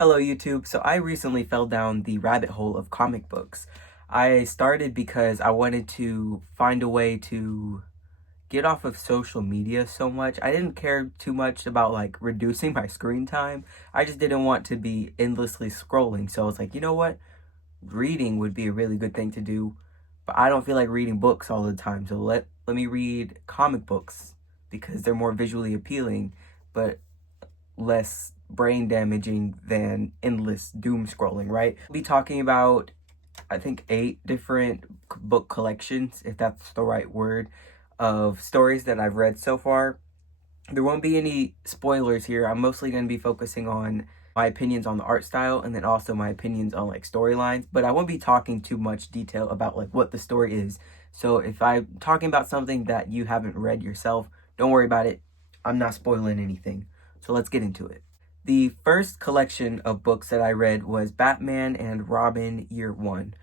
Hello YouTube. So I recently fell down the rabbit hole of comic books. I started because I wanted to find a way to get off of social media so much. I didn't care too much about like reducing my screen time. I just didn't want to be endlessly scrolling. So I was like, you know what? Reading would be a really good thing to do, but I don't feel like reading books all the time. So let me read comic books because they're more visually appealing, but less brain damaging than endless doom scrolling, right? We'll be talking about, I think, 8 different book collections, if that's the right word, of stories that I've read so far. There won't be any spoilers here. I'm mostly going to be focusing on my opinions on the art style and then also my opinions on like storylines, but I won't be talking too much detail about like what the story is. So if I'm talking about something that you haven't read yourself, don't worry about it. I'm not spoiling anything. So let's get into it. The first collection of books that I read was Batman and Robin Year One.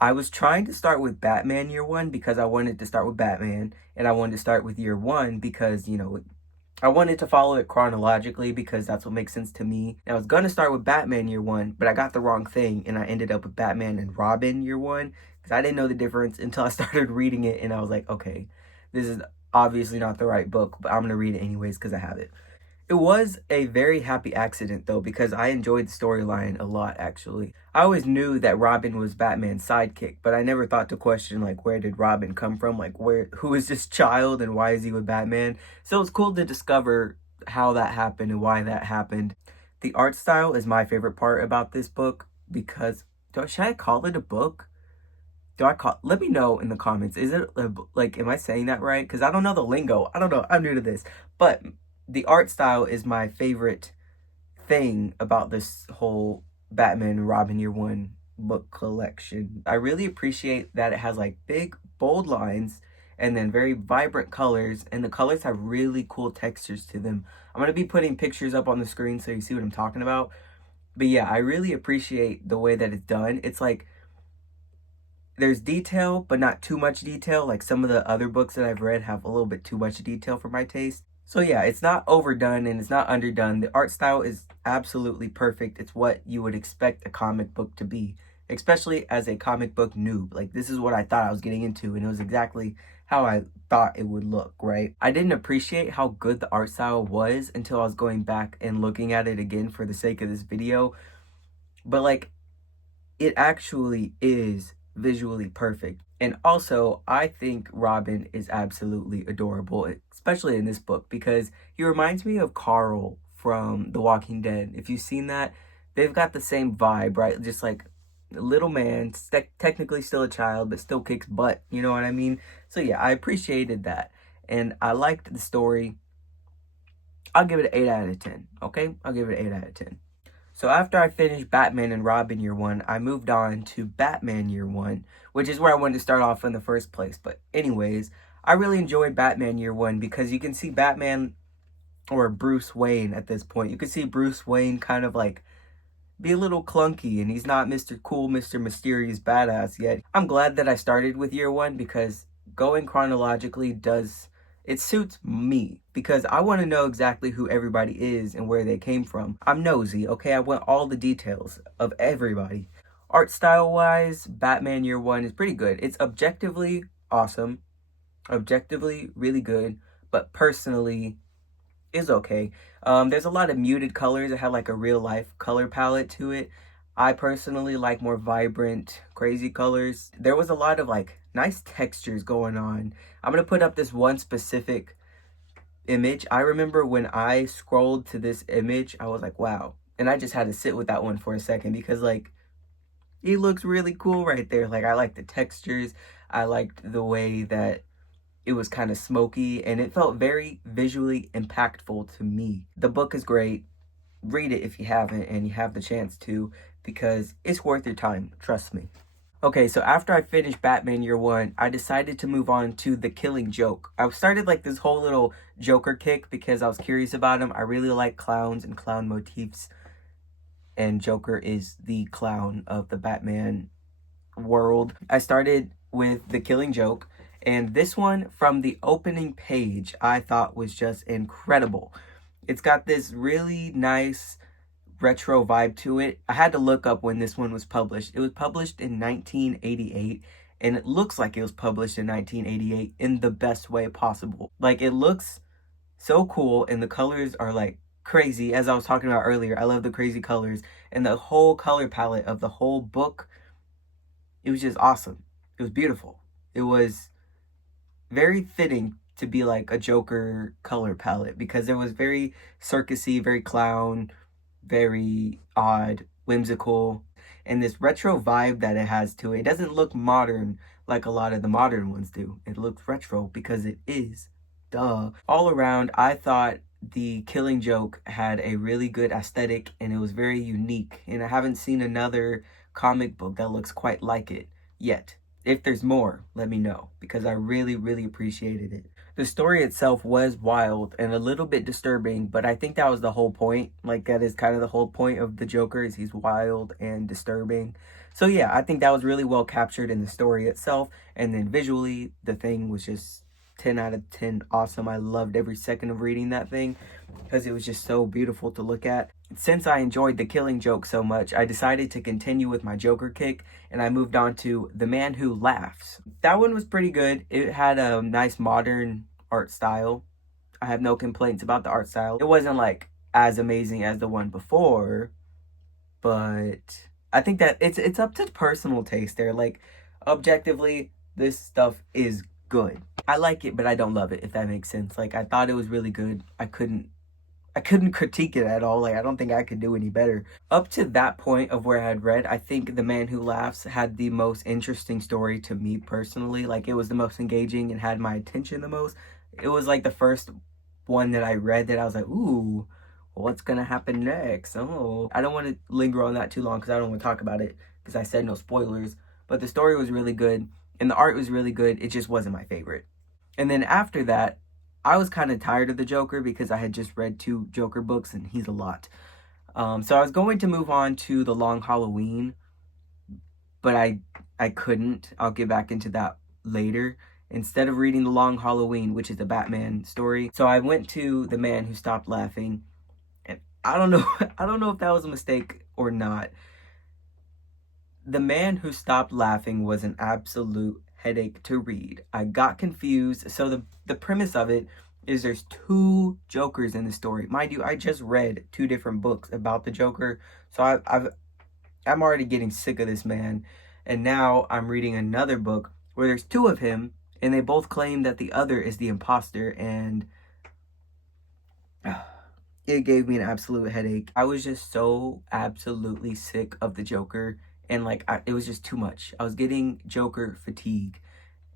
I was trying to start with Batman Year One because I wanted to start with Batman, and I wanted to start with Year One because, I wanted to follow it chronologically because that's what makes sense to me. And I was going to start with Batman Year One, but I got the wrong thing, and I ended up with Batman and Robin Year One because I didn't know the difference until I started reading it, and I was like, okay, this is obviously not the right book, but I'm going to read it anyways because I have it. It was a very happy accident though, because I enjoyed the storyline a lot actually. I always knew that Robin was Batman's sidekick, but I never thought to question like where did Robin come from? Like who is this child and why is he with Batman? So it was cool to discover how that happened and why that happened. The art style is my favorite part about this book because should I call it a book? Let me know in the comments. Is it like, am I saying that right? Because I don't know the lingo. I don't know. I'm new to this. But the art style is my favorite thing about this whole Batman and Robin Year One book collection. I really appreciate that it has like big, bold lines and then very vibrant colors, and the colors have really cool textures to them. I'm going to be putting pictures up on the screen so you see what I'm talking about. But yeah, I really appreciate the way that it's done. It's like there's detail, but not too much detail. Like some of the other books that I've read have a little bit too much detail for my taste. So yeah, it's not overdone and it's not underdone. The art style is absolutely perfect. It's what you would expect a comic book to be, especially as a comic book noob. Like this is what I thought I was getting into, and it was exactly how I thought it would look, right? I didn't appreciate how good the art style was until I was going back and looking at it again for the sake of this video. But like, it actually is visually perfect. And also, I think Robin is absolutely adorable, especially in this book, because he reminds me of Carl from The Walking Dead. If you've seen that, they've got the same vibe, right? Just like a little man, technically still a child, but still kicks butt, you know what I mean? So yeah, I appreciated that. And I liked the story. I'll give it an 8 out of 10, okay? I'll give it an 8 out of 10. So after I finished Batman and Robin Year One, I moved on to Batman Year One, which is where I wanted to start off in the first place. But anyways, I really enjoyed Batman Year One because you can see Batman, or Bruce Wayne at this point. You can see Bruce Wayne kind of like be a little clunky, and he's not Mr. Cool, Mr. Mysterious Badass yet. I'm glad that I started with Year One because going chronologically it suits me because I want to know exactly who everybody is and where they came from. I'm nosy, okay? I want all the details of everybody. Art style wise, Batman Year One is pretty good. It's objectively awesome, objectively really good, but personally is okay. There's a lot of muted colors that have like a real life color palette to it. I personally like more vibrant, crazy colors. There was a lot of like nice textures going on. I'm gonna put up this one specific image. I remember when I scrolled to this image, I was like, wow. And I just had to sit with that one for a second because like it looks really cool right there. Like I like the textures. I liked the way that it was kind of smoky and it felt very visually impactful to me. The book is great. Read it if you haven't and you have the chance to, because it's worth your time, trust me. Okay, so after I finished Batman Year One, I decided to move on to The Killing Joke. I started like this whole little Joker kick because I was curious about him. I really like clowns and clown motifs, and Joker is the clown of the Batman world. I started with The Killing Joke, and this one from the opening page I thought was just incredible. It's got this really nice retro vibe to it. I had to look up when this one was published. It was published in 1988, and it looks like it was published in 1988 in the best way possible. Like, it looks so cool, and the colors are like crazy. As I was talking about earlier, I love the crazy colors, and the whole color palette of the whole book, it was just awesome. It was beautiful. It was very fitting to be like a Joker color palette because it was very circusy, very clown, very odd, whimsical, and this retro vibe that it has to it. It doesn't look modern like a lot of the modern ones do. It looks retro because it is. Duh. All around, I thought The Killing Joke had a really good aesthetic and it was very unique. And I haven't seen another comic book that looks quite like it yet. If there's more, let me know because I really, really appreciated it. The story itself was wild and a little bit disturbing, but I think that was the whole point. Like, that is kind of the whole point of the Joker, is he's wild and disturbing. So yeah, I think that was really well captured in the story itself. And then visually, the thing was just 10 out of 10 awesome. I loved every second of reading that thing because it was just so beautiful to look at. Since I enjoyed The Killing Joke so much, I decided to continue with my Joker kick, and I moved on to The Man Who Laughs. That one was pretty good. It had a nice modern art style. I have no complaints about the art style. It wasn't like as amazing as the one before, but I think that it's up to personal taste there. Like, objectively, this stuff is good. I like it, but I don't love it, if that makes sense. Like, I thought it was really good. I couldn't critique it at all. Like, I don't think I could do any better. Up to that point of where I had read, I think The Man Who Laughs had the most interesting story to me personally. Like, it was the most engaging and had my attention the most. It was like the first one that I read that I was like, ooh, what's gonna happen next? Oh, I don't want to linger on that too long because I don't want to talk about it because I said no spoilers. But the story was really good and the art was really good. It just wasn't my favorite. And then after that, I was kind of tired of the Joker because I had just read 2 Joker books and he's a lot. So I was going to move on to The Long Halloween, but I couldn't. I'll get back into that later. Instead of reading The Long Halloween, which is a Batman story, so I went to The Man Who Stopped Laughing. And I don't know I don't know if that was a mistake or not. The Man Who Stopped Laughing was an absolute headache to read. I got confused. So the premise of it is there's 2 Jokers in the story. Mind you, I just read 2 different books about the Joker, so I'm already getting sick of this man. And now I'm reading another book where there's 2 of him, and they both claim that the other is the imposter, and it gave me an absolute headache. I was just so absolutely sick of the Joker, and like it was just too much. I was getting Joker fatigue.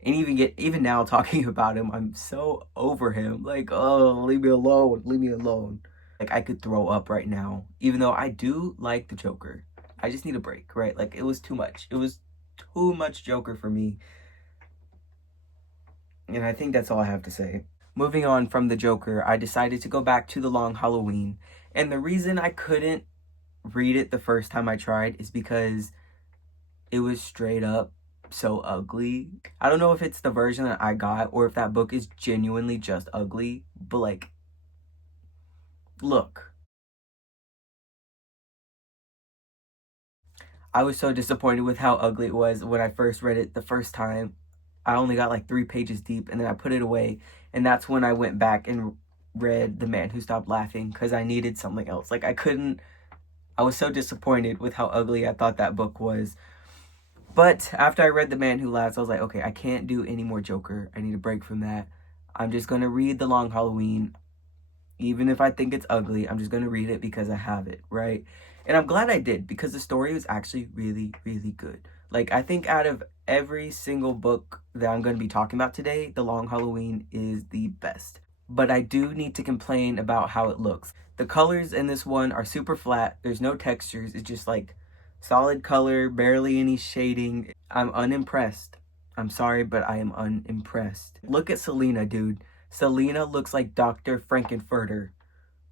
And even now talking about him, I'm so over him. Like, oh, leave me alone, leave me alone. Like, I could throw up right now, even though I do like the Joker. I just need a break, right? Like, it was too much. It was too much Joker for me. And I think that's all I have to say. Moving on from the Joker, I decided to go back to The Long Halloween. And the reason I couldn't read it the first time I tried is because it was straight up so ugly. I don't know if it's the version that I got or if that book is genuinely just ugly, but like, look. I was so disappointed with how ugly it was when I first read it the first time. I only got like 3 pages deep and then I put it away. And that's when I went back and read The Man Who Stopped Laughing because I needed something else. Like, I was so disappointed with how ugly I thought that book was. But after I read The Man Who Laughs, I was like, okay, I can't do any more Joker. I need a break from that. I'm just going to read The Long Halloween. Even if I think it's ugly, I'm just going to read it because I have it, right? And I'm glad I did because the story was actually really, really good. Like, I think out of every single book that I'm going to be talking about today, The Long Halloween is the best. But I do need to complain about how it looks. The colors in this one are super flat. There's no textures. It's just like solid color, barely any shading. I'm unimpressed. I'm sorry, but I am unimpressed. Look at Selena, dude. Selena looks like Dr. Frankenfurter.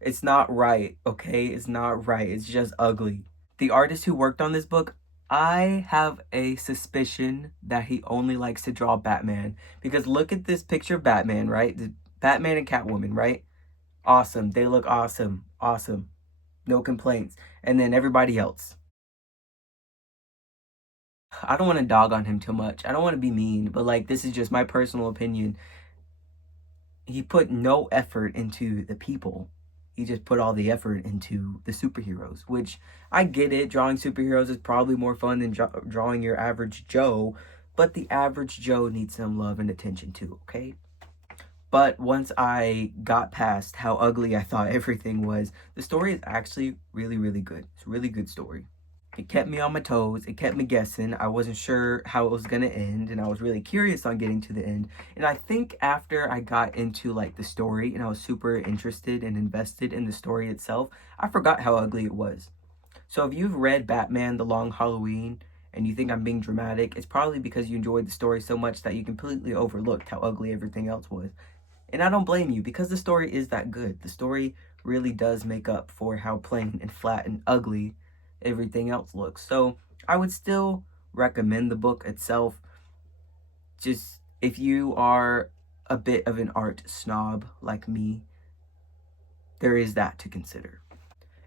It's not right, okay? It's not right. It's just ugly. The artist who worked on this book, I have a suspicion that he only likes to draw Batman. Because look at this picture of Batman, right? The Batman and Catwoman, right? Awesome. They look awesome. Awesome. no complaints. And then everybody else. I don't want to dog on him too much. I don't want to be mean, but like this is just my personal opinion. He put no effort into the people. He just put all the effort into the superheroes, which I get it. Drawing superheroes is probably more fun than drawing your average Joe, but the average Joe needs some love and attention too, okay? But once I got past how ugly I thought everything was, the story is actually really, really good. It's a really good story. It kept me on my toes. It kept me guessing. I wasn't sure how it was going to end, and I was really curious on getting to the end. And I think after I got into like the story and I was super interested and invested in the story itself, I forgot how ugly it was. So if you've read Batman The Long Halloween and you think I'm being dramatic, it's probably because you enjoyed the story so much that you completely overlooked how ugly everything else was. And I don't blame you because the story is that good. The story really does make up for how plain and flat and ugly everything else looks. So I would still recommend the book itself. Just if you are a bit of an art snob like me, there is that to consider.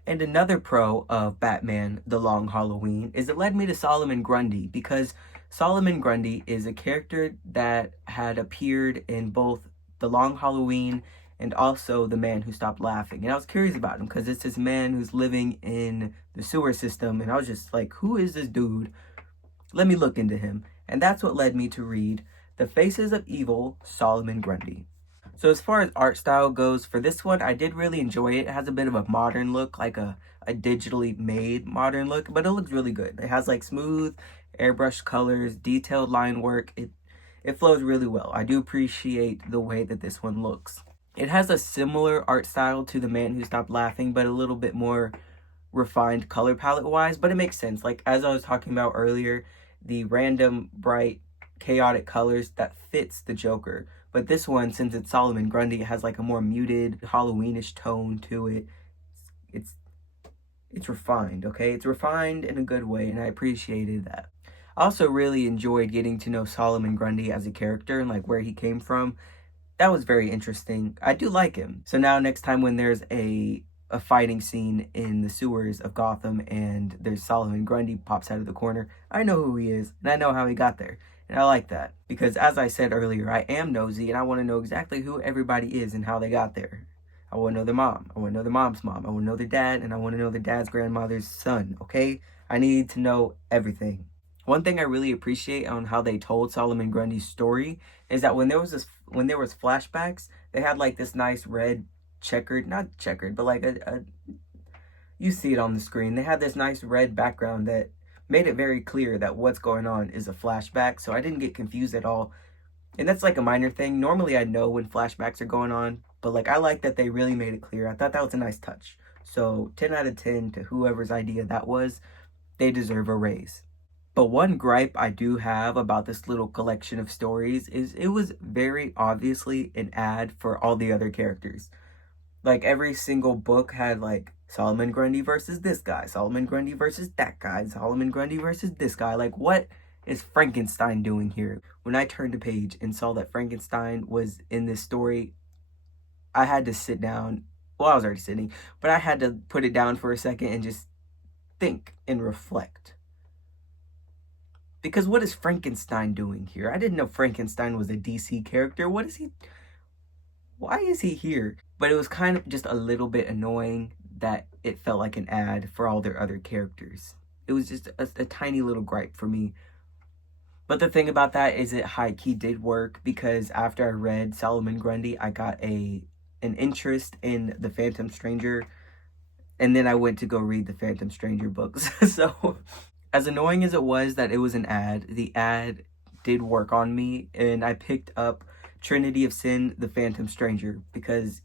And another pro of Batman The Long Halloween is it led me to Solomon Grundy because Solomon Grundy is a character that had appeared in both The Long Halloween and also The Man Who Stopped Laughing. And I was curious about him because it's this man who's living in the sewer system. And I was just like, who is this dude? Let me look into him. And that's what led me to read The Faces of Evil, Solomon Grundy. So as far as art style goes, for this one, I did really enjoy it. It has a bit of a modern look, like a digitally made modern look, but it looks really good. It has like smooth airbrush colors, detailed line work. It flows really well. I do appreciate the way that this one looks. It has a similar art style to The Man Who Stopped Laughing, but a little bit more refined color palette wise, but it makes sense. Like as I was talking about earlier, the random, bright, chaotic colors that fits the Joker. But this one, since it's Solomon Grundy, it has like a more muted, Halloweenish tone to it. It's it's refined, okay? It's refined in a good way, and I appreciated that. I also really enjoyed getting to know Solomon Grundy as a character and like where he came from. That was very interesting. I do like him. So now next time when there's a fighting scene in the sewers of Gotham and there's Solomon Grundy pops out of the corner, I know who he is and I know how he got there. And I like that because as I said earlier, I am nosy and I want to know exactly who everybody is and how they got there. I want to know their mom. I want to know their mom's mom. I want to know their dad and I want to know their dad's grandmother's son, okay? I need to know everything. One thing I really appreciate on how they told Solomon Grundy's story is that when there was flashbacks, they had like this nice red checkered, not checkered, but like a you see it on the screen. They had this nice red background that made it very clear that what's going on is a flashback. So I didn't get confused at all. And that's like a minor thing. Normally I know when flashbacks are going on, but like I like that they really made it clear. I thought that was a nice touch. So 10 out of 10 to whoever's idea that was. They deserve a raise. But one gripe I do have about this little collection of stories is it was very obviously an ad for all the other characters. Like every single book had like Solomon Grundy versus this guy, Solomon Grundy versus that guy, Solomon Grundy versus this guy. Like what is Frankenstein doing here? When I turned a page and saw that Frankenstein was in this story, I had to sit down. Well, I was already sitting, but I had to put it down for a second and just think and reflect. Because what is Frankenstein doing here? I didn't know Frankenstein was a DC character. What is he? Why is he here? But it was kind of just a little bit annoying that it felt like an ad for all their other characters. It was just a tiny little gripe for me. But the thing about that is it high key did work because after I read Solomon Grundy, I got an interest in the Phantom Stranger, and then I went to go read the Phantom Stranger books. So as annoying as it was that it was an ad, the ad did work on me, and I picked up Trinity of Sin, the Phantom Stranger, because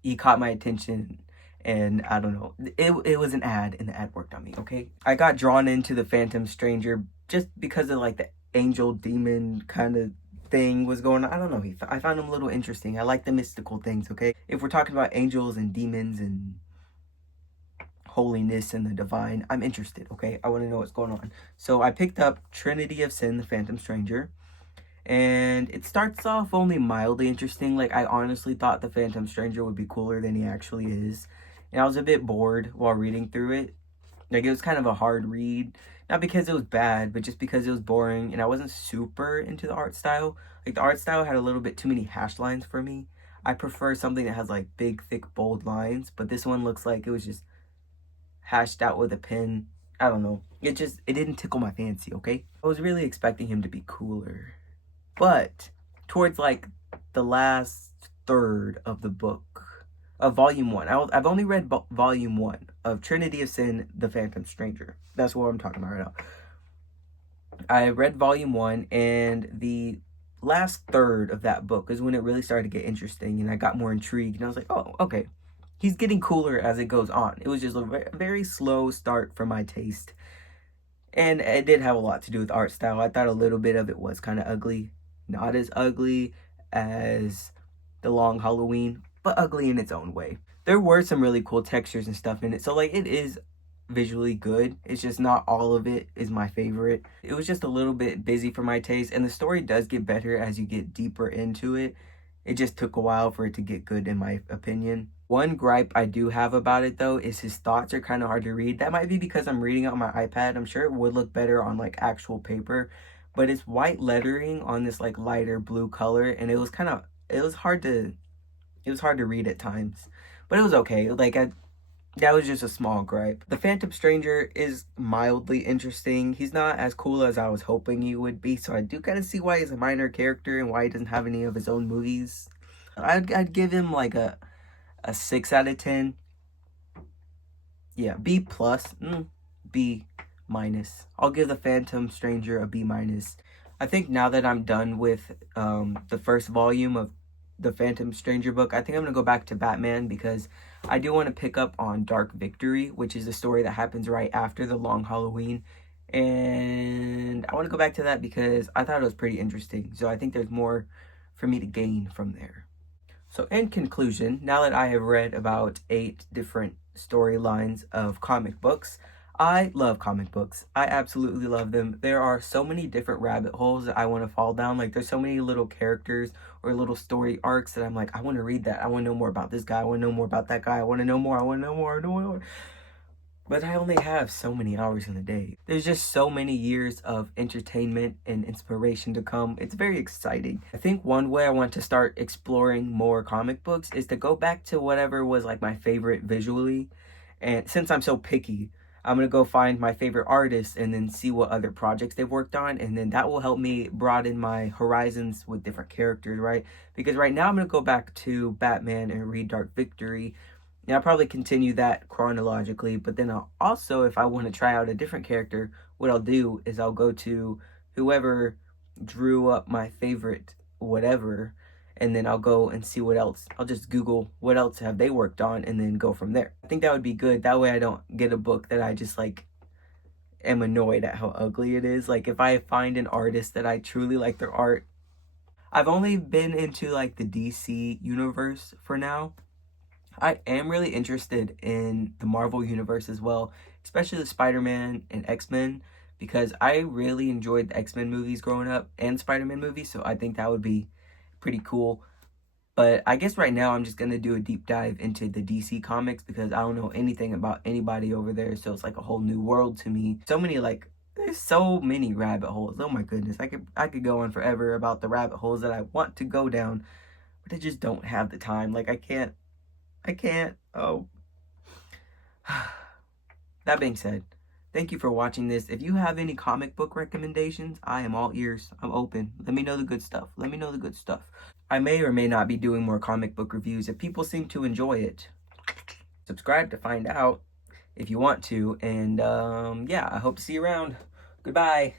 he caught my attention, and I don't know, it was an ad, and the ad worked on me, okay? I got drawn into the Phantom Stranger just because of, like, the angel demon kind of thing was going on. I don't know, I found him a little interesting. I like the mystical things, okay? If we're talking about angels and demons and holiness and the divine, I'm interested, okay? I want to know what's going on. So I picked up Trinity of Sin, the Phantom Stranger, and it starts off only mildly interesting. Like I honestly thought the Phantom Stranger would be cooler than he actually is, and I was a bit bored while reading through it. Like, it was kind of a hard read. Not because it was bad, but just because it was boring and I wasn't super into the art style. Like, the art style had a little bit too many hash lines for me. I prefer something that has like big, thick, bold lines, but this one looks like it was just hashed out with a pen. I don't know. It didn't tickle my fancy, okay? I was really expecting him to be cooler. But towards like the last third of the book, of volume one, I've only read volume one of Trinity of Sin, The Phantom Stranger. That's what I'm talking about right now. I read volume one, and the last third of that book is when it really started to get interesting, and I got more intrigued, and I was like, oh, okay. He's getting cooler as it goes on. It was just a very slow start for my taste. And it did have a lot to do with art style. I thought a little bit of it was kind of ugly. Not as ugly as The Long Halloween, but ugly in its own way. There were some really cool textures and stuff in it. So, like, it is visually good. It's just not all of it is my favorite. It was just a little bit busy for my taste. And the story does get better as you get deeper into it. It just took a while for it to get good, in my opinion. One gripe I do have about it, though, is his thoughts are kind of hard to read. That might be because I'm reading it on my iPad. I'm sure it would look better on, like, actual paper. But it's white lettering on this, like, lighter blue color. And it was hard to read at times. But it was okay. Like, that was just a small gripe. The Phantom Stranger is mildly interesting. He's not as cool as I was hoping he would be, so I do kind of see why he's a minor character and why he doesn't have any of his own movies. I'd give him like a 6 out of 10. Yeah, B plus, B minus. I'll give The Phantom Stranger a B minus. I think now that I'm done with the first volume of the Phantom Stranger book, I think I'm gonna go back to Batman, because I do want to pick up on Dark Victory, which is a story that happens right after The Long Halloween. And I want to go back to that because I thought it was pretty interesting. So I think there's more for me to gain from there. So in conclusion, now that I have read about 8 different storylines of comic books, I love comic books. I absolutely love them. There are so many different rabbit holes that I want to fall down. Like, there's so many little characters or little story arcs that I'm like, I want to read that. I want to know more about this guy. I want to know more about that guy. I want to know more. I want to know more. I want to know more. But I only have so many hours in the day. There's just so many years of entertainment and inspiration to come. It's very exciting. I think one way I want to start exploring more comic books is to go back to whatever was like my favorite visually. And since I'm so picky, I'm going to go find my favorite artists and then see what other projects they've worked on. And then that will help me broaden my horizons with different characters, right? Because right now I'm going to go back to Batman and read Dark Victory. And I'll probably continue that chronologically. But then I'll also, if I want to try out a different character, what I'll do is I'll go to whoever drew up my favorite whatever, and then I'll go and see what else. I'll just Google what else have they worked on and then go from there. I think that would be good. That way I don't get a book that I just like am annoyed at how ugly it is. Like, if I find an artist that I truly like their art. I've only been into like the DC universe for now. I am really interested in the Marvel universe as well, especially the Spider-Man and X-Men, because I really enjoyed the X-Men movies growing up and Spider-Man movies, so I think that would be pretty cool. But I guess right now I'm just going to do a deep dive into the DC comics because I don't know anything about anybody over there, so it's like a whole new world to me. There's so many rabbit holes. Oh my goodness, I could go on forever about the rabbit holes that I want to go down, but I just don't have the time. Like, I can't. Oh. That being said, thank you for watching this. If you have any comic book recommendations, I am all ears. I'm open. Let me know the good stuff. I may or may not be doing more comic book reviews if people seem to enjoy it. Subscribe to find out if you want to. And yeah, I hope to see you around. Goodbye.